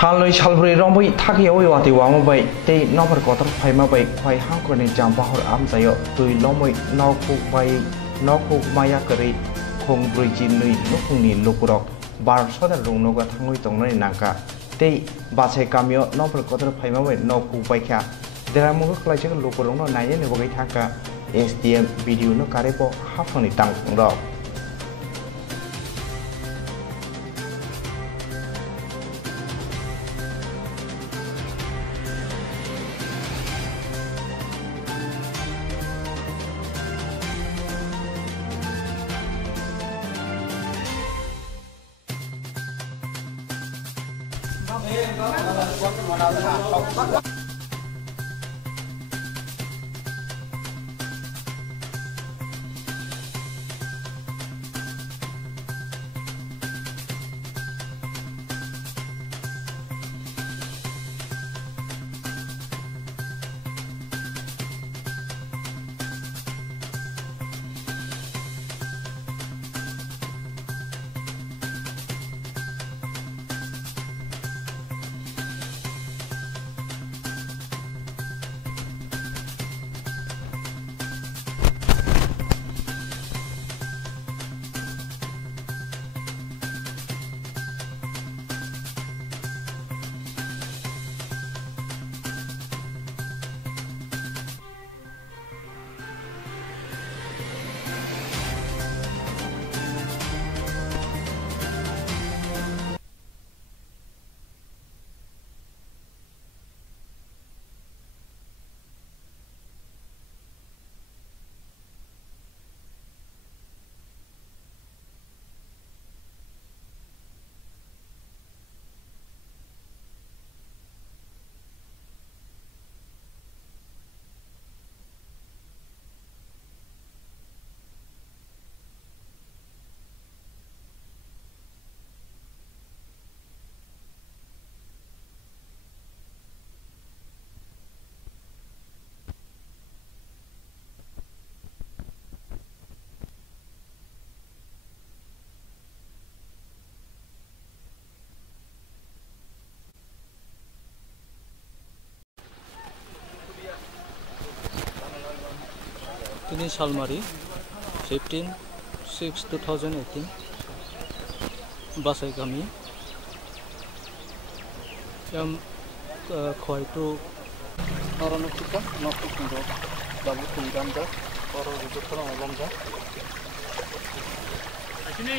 Saloi salbri rombai thaki oi wati wang bai te nomor kotor phai ma bai khwai hang ko ne jam bahor am jayo tui lomoi nokku maya kari khong brui jin nui nokungni lukurok bar soda rung noga thangoi tongnai nangka te basai kamyo nomor kotor phai ma bai nokku bai kha dera mo khlai jeng lukurong no naye ne bogai thaka SDM video no karepo hafoni tang ro Ini Salmari 15/6/2018 basai kami yang khoi tu orang kita nak tunggu dalam tunggan dah orang itu orang alam dah ini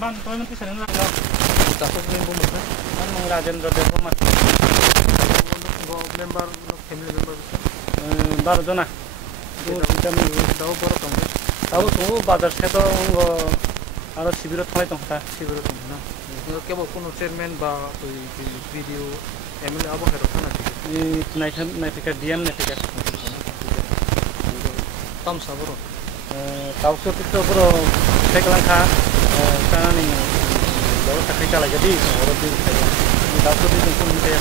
ban toy nanti sering lah takut member mana kan mengrajen roda rumah member family member baru tu nak, kita tahu baru tahu tu bazar sedo ada sibir tu itu kita sibir tu na. Kalau kau chairman bah video MLA apa harus mana? Ini fikir DM ni fikir. Tam sabro. Tahu tu kita baru sekarang kan sekarang ni baru teknikal lagi jadi orang tu tahu tu itu pun kita.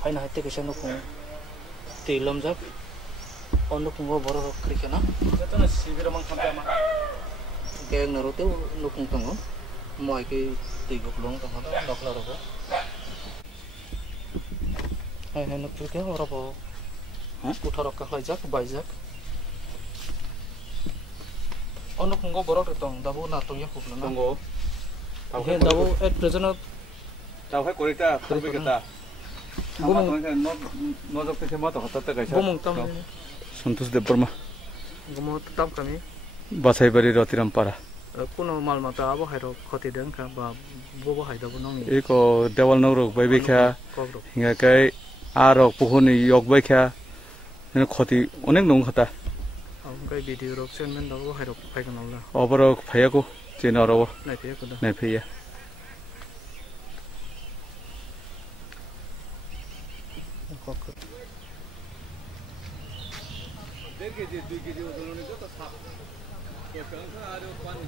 Hai na hati kesan nukung tilom jak, on nukung go boro kerikana. Itu na sibir mang sampai mah. Geng naruto nukung tunggu, mau ke tiga puluh tunggu, doklar apa? Hai nuk kerikana orang apa? Putar rokah lajak, bajak. On nukung go boro tunggu, dabu natung ya kupulana. Tunggu. Oke, dabu present. Tahu hai korita, terus kita. Bumung tamu Santos de Burma bumung tetap kami Basai Bari Rotiram Para kuno mal mata abo hairo khoti deng ka ba bobo haida bunong eko dewal nogrok bai bekha hinga kai arok puhuni yok bekha khoti onek nong khata Cái video đó xem bên đó có hay đọc phải cái nào là 어버러 배하고 제 너러워. này phía của đó. 네, 배야. Có cái 네 개지, 두 개지, 오늘은 것도 사. 그 병사 아주 관.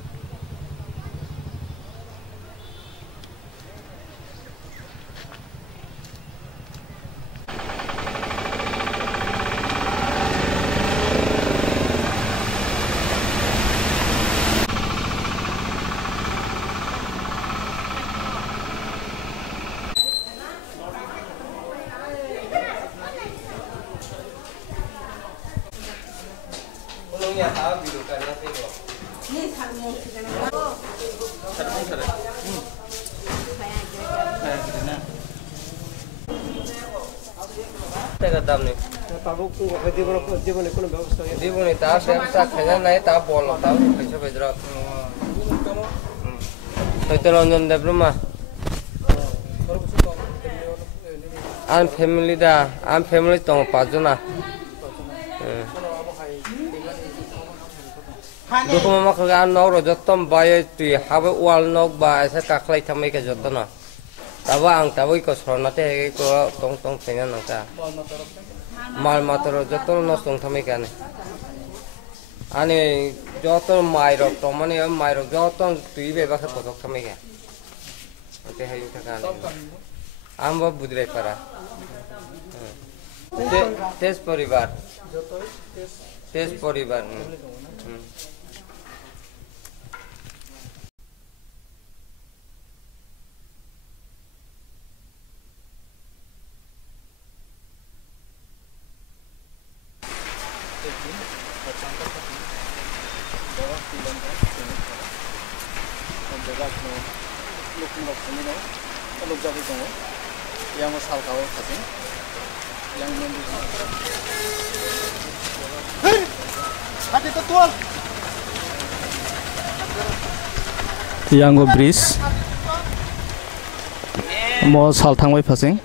টাকা দাম নেই পাবো জীবনে কোনো ব্যবস্থা জীবনে তা ব্যবসা খেলা নাই তা বল তাও পয়সা বেজরা হয়তো রঞ্জন দেবরমা আম ফ্যামিলি তো 5 জনা দুটো মামা খাগে আর নক রজতম বায়ে তুই হাবে ওয়াল নক বা এসে কাখলাই থামাই কে যত না তাবো আং তাবো ইকো সরনাতে ইকো টং টং তেঙ্গা নংটা মাল মাত্র যত নষ্ট থামাই কানে আনে যত মাইরক তো মানে মাইরক যত তুই বেবাকে পদক থামাই কে ওতে হাই থাকানে আমবা বুদরে পারা তেজ পরিবার yang masal kau kasih yang menunggu hati tetua yang go bridge mau sal thangbai phasing